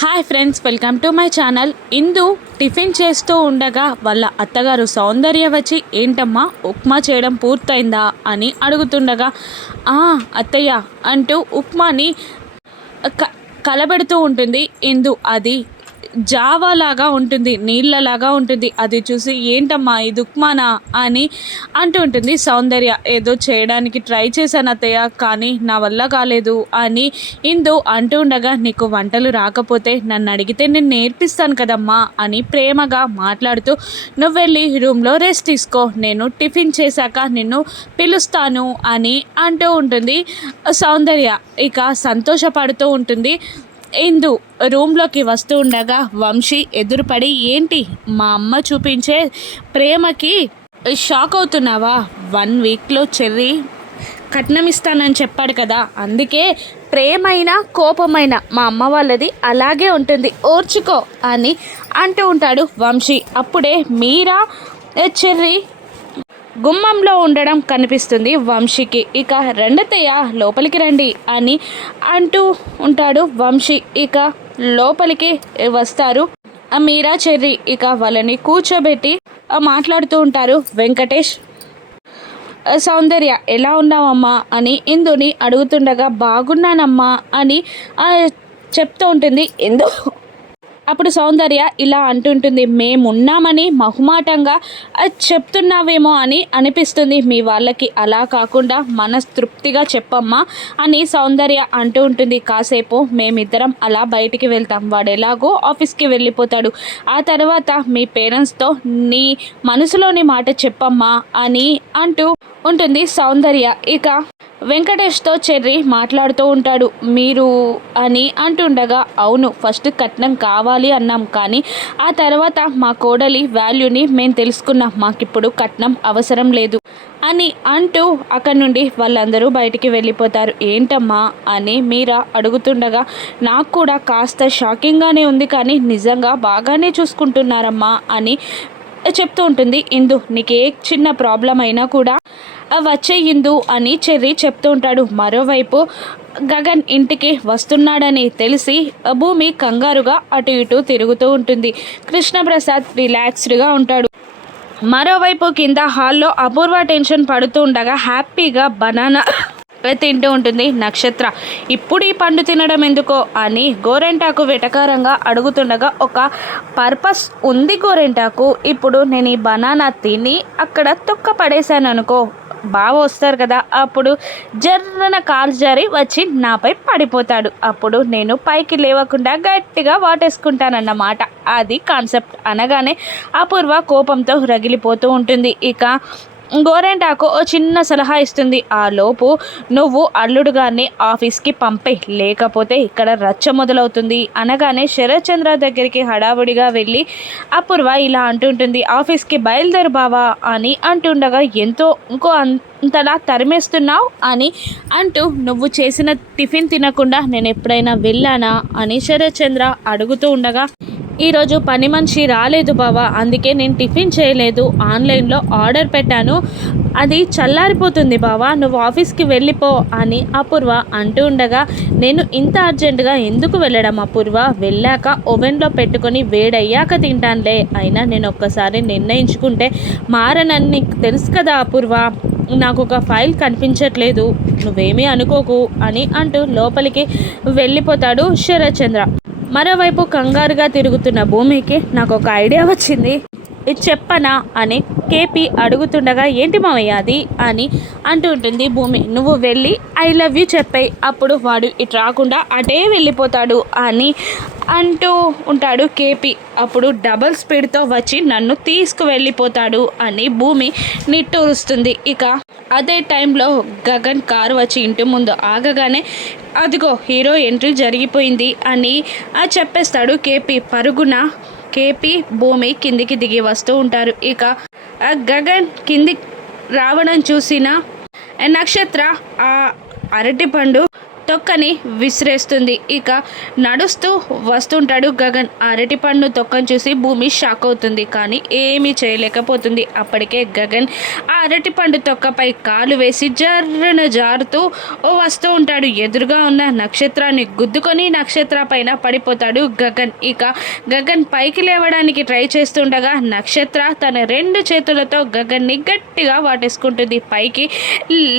Hi friends welcome to my channel. Indu tiffin చేస్తూ ఉండగా వాళ్ళ అత్తగారు సౌందర్య వచ్చి ఏంటమ్మా ఉప్మా చేయడం పూర్తయిందా? అని అడుగుతుండగా "ఆ, అత్తయ్య అంటూ ఉప్మాని క కలబెడుతూ ఉంటుంది. ఇందు అది జావా లాగా ఉంటుంది నీళ్ళలాగా ఉంటుంది. అది చూసి ఏంటమ్మా ఇది ఉక్మానా అని అంటూ ఉంటుంది. సౌందర్య ఏదో చేయడానికి ట్రై చేశాను అత్తయ్య కానీ నా వల్ల కాలేదు అని ఇందు అంటూ ఉండగా నీకు వంటలు రాకపోతే నన్ను అడిగితే నేను నేర్పిస్తాను కదమ్మా అని ప్రేమగా మాట్లాడుతూ నువ్వు వెళ్ళి రూమ్లో రెస్ట్ తీసుకో నేను టిఫిన్ చేశాక నిన్ను పిలుస్తాను అని అంటూ ఉంటుంది. సౌందర్య ఇక సంతోషపడుతూ ఉంటుంది. ఇందు రూమ్లోకి వస్తూ ఉండగా వంశీ ఎదురుపడి ఏంటి? మా అమ్మ చూపించే ప్రేమకి షాక్ అవుతున్నావా? వన్ వీక్లో చెర్రీ కట్నం ఇస్తానని చెప్పాడు కదా. అందుకే ప్రేమైన కోపమైన మా అమ్మ వాళ్ళది అలాగే ఉంటుంది. ఓర్చుకో అని అంటూ ఉంటాడు వంశీ. అప్పుడే మీరా చెర్రీ గుమ్మంలో ఉండడం కనిపిస్తుంది వంశీకి. ఇక రెండతయ్య లోపలికి రండి అని అంటూ ఉంటాడు వంశీ. ఇక లోపలికి వస్తారు ఆ మీరా చెర్రి. ఇక వాళ్ళని కూర్చోబెట్టి మాట్లాడుతూ ఉంటారు వెంకటేష్. సౌందర్య ఎలా ఉన్నావమ్మా? అని ఇందుని అడుగుతుండగా బాగున్నానమ్మా అని చెప్తూ ఉంటుంది. ఇందు అప్పుడు సౌందర్య ఇలా అంటుంటుంది మేమున్నామని మహుమాటంగా అది చెప్తున్నావేమో అని అనిపిస్తుంది మీ వాళ్ళకి. అలా కాకుండా మనస్తృప్తిగా చెప్పమ్మా అని సౌందర్య అంటూ ఉంటుంది. కాసేపు మేమిద్దరం అలా బయటికి వెళ్తాం. వాడు ఎలాగో ఆఫీస్కి వెళ్ళిపోతాడు. ఆ తర్వాత మీ పేరెంట్స్తో నీ మనసులోని మాట చెప్పమ్మా అని అంటూ ఉంటుంది సౌందర్య. ఇక వెంకటేష్తో చెర్రి మాట్లాడుతూ ఉంటాడు. మీరు అని అంటుండగా అవును ఫస్ట్ కట్నం కావాలి అన్నాం. కానీ ఆ తర్వాత మా కోడలి వాల్యూని మేము తెలుసుకున్నాం. మాకిప్పుడు కట్నం అవసరం లేదు అని అంటూ అక్కడి నుండి వాళ్ళందరూ బయటికి వెళ్ళిపోతారు. ఏంటమ్మా? అని మీరా అడుగుతుండగా నాకు కూడా కాస్త షాకింగ్గానే ఉంది. కానీ నిజంగా బాగానే చూసుకుంటున్నారమ్మా అని చెప్తూ ఉంటుంది. ఇందు నీకు ఏ చిన్న ప్రాబ్లం అయినా కూడా వచ్చేయిందు వచ్చే ఇందు అని చెర్రి చెప్తూ ఉంటాడు. మరోవైపు గగన్ ఇంటికి వస్తున్నాడని తెలిసి భూమి కంగారుగా అటు ఇటు తిరుగుతూ ఉంటుంది. కృష్ణప్రసాద్ రిలాక్స్డ్గా ఉంటాడు. మరోవైపు కింద హాల్లో అపూర్వ టెన్షన్ పడుతూ ఉండగా హ్యాపీగా బనానా తింటూ ఉంటుంది నక్షత్ర. ఇప్పుడు ఈ పండు తినడం ఎందుకో? అని గోరెంటాకు వెటకారంగా అడుగుతుండగా ఒక పర్పస్ ఉంది గోరెంటాకు. ఇప్పుడు నేను ఈ బనానా తిని అక్కడ తొక్క పడేశాను అనుకో బావ వస్తారు కదా అప్పుడు జర్రన కాలు జారి వచ్చి నాపై పడిపోతాడు. అప్పుడు నేను పైకి లేవకుండా గట్టిగా వాటేసుకుంటానన్నమాట. అది కాన్సెప్ట్ అనగానే అపూర్వ కోపంతో రగిలిపోతూ ఉంటుంది. ఇక గోరెంటాకు ఓ చిన్న సలహా ఇస్తుంది. ఆ లోపు నువ్వు అల్లుడు గారిని ఆఫీస్కి పంపే లేకపోతే ఇక్కడ రచ్చ మొదలవుతుంది. అనగానే శరత్చంద్ర దగ్గరికి హడావుడిగా వెళ్ళి అపూర్వ ఇలా అంటుంటుంది. ఆఫీస్కి బయలుదేరు బావా అని అంటుండగా ఎంతో ఇంకో అంతలా తరిమేస్తున్నావు? అని అంటూ నువ్వు చేసిన టిఫిన్ తినకుండా నేను ఎప్పుడైనా వెళ్ళానా? అని శరత్చంద్ర అడుగుతూ ఉండగా ఈరోజు పని మనిషి రాలేదు బావా అందుకే నేను టిఫిన్ చేయలేదు. ఆన్లైన్లో ఆర్డర్ పెట్టాను. అది చల్లారిపోతుంది బావా నువ్వు ఆఫీస్కి వెళ్ళిపో అని అపూర్వ అంటూ ఉండగా నేను ఇంత అర్జెంటుగా ఎందుకు వెళ్ళడం అపూర్వ? వెళ్ళాక ఓవెన్లో పెట్టుకొని వేడయ్యాక తింటానులే. అయినా నేను ఒక్కసారి నిర్ణయించుకుంటే మారనని నీకు తెలుసు కదా అపూర్వ. నాకు ఒక ఫైల్ కనిపించట్లేదు. నువ్వేమీ అనుకోకు అని అంటూ లోపలికి వెళ్ళిపోతాడు శరత్చంద్ర. మరోవైపు కంగారుగా తిరుగుతున్న భూమికి నాకు ఒక ఐడియా వచ్చింది. ఇది చెప్పనా? అని కేపీ అడుగుతుండగా ఏంటి మామయ్య అది? అని అంటూ ఉంటుంది భూమి. నువ్వు వెళ్ళి ఐ లవ్ యూ చెప్పాయి అప్పుడు వాడు ఇటు రాకుండా అటే వెళ్ళిపోతాడు అని అంటూ ఉంటాడు కేపీ. అప్పుడు డబల్ స్పీడ్తో వచ్చి నన్ను తీసుకువెళ్ళిపోతాడు అని భూమి నిట్టూరుస్తుంది. ఇక అదే టైంలో గగన్ కారు వచ్చి ఇంటి ముందు ఆగగానే అదిగో హీరో ఎంట్రీ జరిగిపోయింది అని ఆ చెప్పేస్తాడు కేపీ. పరుగున? కేపీ భూమి కిందికి దిగి వస్తూ ఉంటారు. ఇక ఆ గగన్ కింది రావడం చూసిన నక్షత్ర ఆ అరటి పండు తొక్కని విసిరేస్తుంది. ఇక నడుస్తూ వస్తుంటాడు గగన్. అరటి పండు తొక్కను చూసి భూమి షాక్ అవుతుంది. కానీ ఏమీ చేయలేకపోతుంది. అప్పటికే గగన్ ఆ అరటి పండు తొక్కపై కాలు వేసి జర్రన జారుతూ వస్తూ ఉంటాడు. ఎదురుగా ఉన్న నక్షత్రాన్ని గుద్దుకొని నక్షత్ర పైన పడిపోతాడు గగన్. ఇక గగన్ పైకి లేవడానికి ట్రై చేస్తుండగా నక్షత్ర తన రెండు చేతులతో గగన్ని గట్టిగా వాటేసుకుంటుంది. పైకి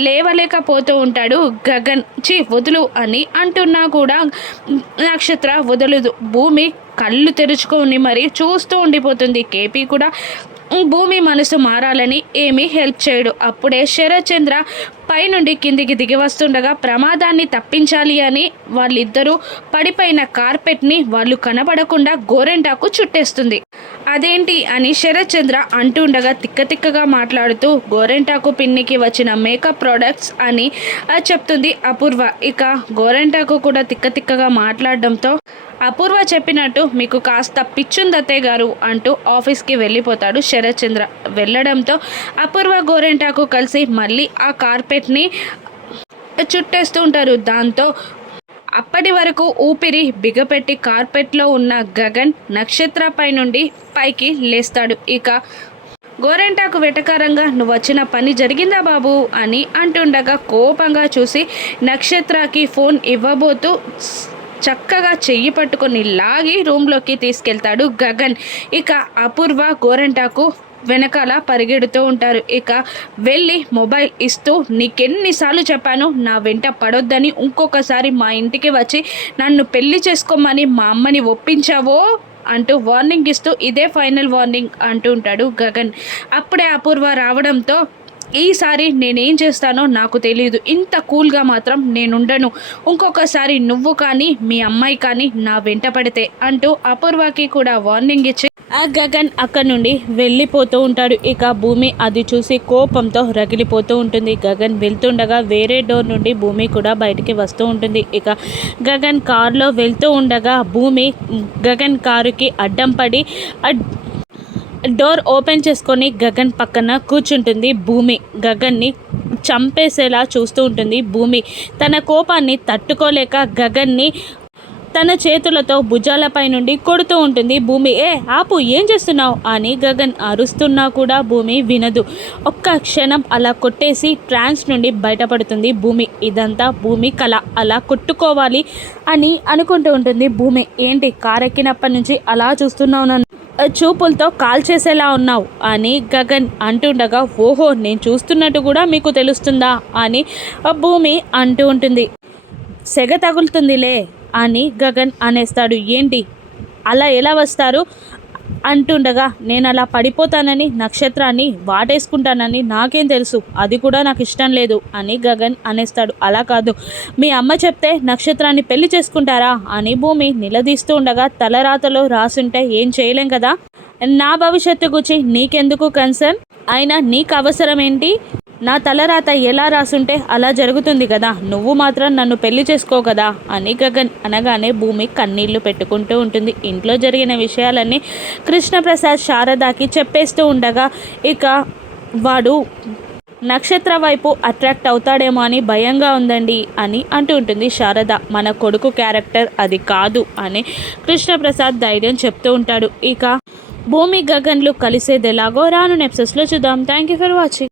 లేవలేకపోతూ ఉంటాడు గగన్. చి వదులు. అని అంటున్నా కూడా నక్షత్ర వదలదు. భూమి కళ్ళు తెరుచుకొని మరి చూస్తూ ఉండిపోతుంది. కేపీ కూడా భూమి మనసు మారాలని ఏమీ హెల్ప్ చేయడు. అప్పుడే శరత్చంద్ర పైనుండి కిందికి దిగి వస్తుండగా ప్రమాదాన్ని తప్పించాలి అని వాళ్ళిద్దరూ పడిపోయిన కార్పెట్ని వాళ్ళు కనబడకుండా గోరెంటాకు చుట్టేస్తుంది. అదేంటి అని శరత్చంద్ర అంటుండగా తిక్క తిక్కగా మాట్లాడుతూ గోరెంటాకు పిన్నికి వచ్చిన మేకప్ ప్రోడక్ట్స్ అని చెప్తుంది అపూర్వ. ఇక గోరెంటాకు కూడా తిక్క తిక్కగా మాట్లాడడంతో అపూర్వ చెప్పినట్టు మీకు కాస్త పిచ్చుందతే గారు అంటూ ఆఫీస్కి వెళ్ళిపోతాడు శరత్చంద్ర. వెళ్ళడంతో అపూర్వ గోరెంటాకు కలిసి మళ్ళీ ఆ కార్పెట్ని చుట్టేస్తూ ఉంటారు. దాంతో అప్పటి వరకు ఊపిరి బిగపెట్టి కార్పెట్లో ఉన్న గగన్ నక్షత్రపై నుండి పైకి లేస్తాడు. ఇక గోరెంటాకు వెటకారంగా నువ్వు వచ్చిన పని జరిగిందా బాబు? అని అంటుండగా కోపంగా చూసి నక్షత్రకి ఫోన్ ఇవ్వబోతూ చక్కగా చెయ్యి పట్టుకొని లాగి రూమ్లోకి తీసుకెళ్తాడు గగన్. ఇక అపూర్వ గోరెంటాకు వెనకాల పరిగెడుతూ ఉంటారు. ఇక వెళ్ళి మొబైల్ ఇస్తూ నీకెన్నిసార్లు చెప్పాను నా వెంట పడొద్దని ఇంకొకసారి మా ఇంటికి వచ్చి నన్ను పెళ్ళి చేసుకోమని మా అమ్మని ఒప్పించావో? అంటూ వార్నింగ్ ఇస్తూ ఇదే ఫైనల్ వార్నింగ్ అంటూ ఉంటాడు గగన్. అప్పుడే అపూర్వ రావడంతో ఈసారి నేనేం చేస్తానో నాకు తెలియదు ఇంత కూల్గా మాత్రం నేనుండను. ఇంకొకసారి నువ్వు కానీ మీ అమ్మాయి కానీ నా వెంట పడితే అంటూ అపూర్వకి కూడా వార్నింగ్ ఇచ్చి ఆ గగన్ అక్కడి నుండి వెళ్ళిపోతూ ఉంటాడు. ఇక భూమి అది చూసి కోపంతో రగిలిపోతూ ఉంటుంది. గగన్ వెళ్తుండగా వేరే డోర్ నుండి భూమి కూడా బయటికి వస్తూ ఉంటుంది. ఇక గగన్ కారులో వెళ్తూ ఉండగా భూమి గగన్ కారుకి అడ్డం పడి అడ్- డోర్ ఓపెన్ చేసుకొని గగన్ పక్కన కూర్చుంటుంది. భూమి గగన్ని చంపేసేలా చూస్తూ ఉంటుంది. భూమి తన కోపాన్ని తట్టుకోలేక గగన్ని తన చేతులతో భుజాలపై నుండి కొడుతూ ఉంటుంది భూమి. ఏ ఆపు ఏం చేస్తున్నావు? అని గగన్ అరుస్తున్నా కూడా భూమి వినదు. ఒక్క క్షణం అలా కొట్టేసి ట్రాన్స్ నుండి బయటపడుతుంది భూమి. ఇదంతా భూమి కళ అలా కొట్టుకోవాలి అని అనుకుంటూ ఉంటుంది భూమి. ఏంటి కారెక్కినప్పటి నుంచి అలా చూస్తున్నావు నన్ను? చూపులతో కాల్ చేసేలా ఉన్నావు అని గగన్ అంటుండగా ఓహో నేను చూస్తున్నట్టు కూడా మీకు తెలుస్తుందా? అని ఆ భూమి అంటూ ఉంటుంది. సెగ తగులుతుందిలే అని గగన్ అనేస్తాడు. ఏంటి? అలా ఎలా వస్తారు? అంటుండగా నేను అలా పడిపోతానని నక్షత్రాన్ని వాటేసుకుంటానని నాకేం తెలుసు. అది కూడా నాకు ఇష్టం లేదు అని గగన్ అనేస్తాడు. అలా కాదు. మీ అమ్మ చెప్తే నక్షత్రాన్ని పెళ్ళి చేసుకుంటారా? అని భూమి నిలదీస్తూ ఉండగా తలరాతలో రాసుంటే ఏం చేయలేం కదా? నా భవిష్యత్తు గురించి నీకెందుకు కన్సర్న్? అయినా నీకు అవసరం ఏంటి? నా తలరాత ఎలా రాసుంటే అలా జరుగుతుంది కదా. నువ్వు మాత్రం నన్ను పెళ్ళి చేసుకో కదా అని గగన్ అనగానే భూమి కన్నీళ్ళు పెట్టుకుంటూ ఉంటుంది. ఇంట్లో జరిగిన విషయాలన్నీ కృష్ణప్రసాద్ శారదాకి చెప్పేస్తూ ఉండగా ఇక వాడు నక్షత్ర వైపు అట్రాక్ట్ అవుతాడేమో అని భయంగా ఉందండి అని అంటూ ఉంటుంది శారద. మన కొడుకు క్యారెక్టర్ అది కాదు అని కృష్ణప్రసాద్ ధైర్యం చెప్తూ ఉంటాడు. ఇక భూమి గగన్లు కలిసేది ఎలాగో రాను నెప్సెస్లో చూద్దాం. Thank you for watching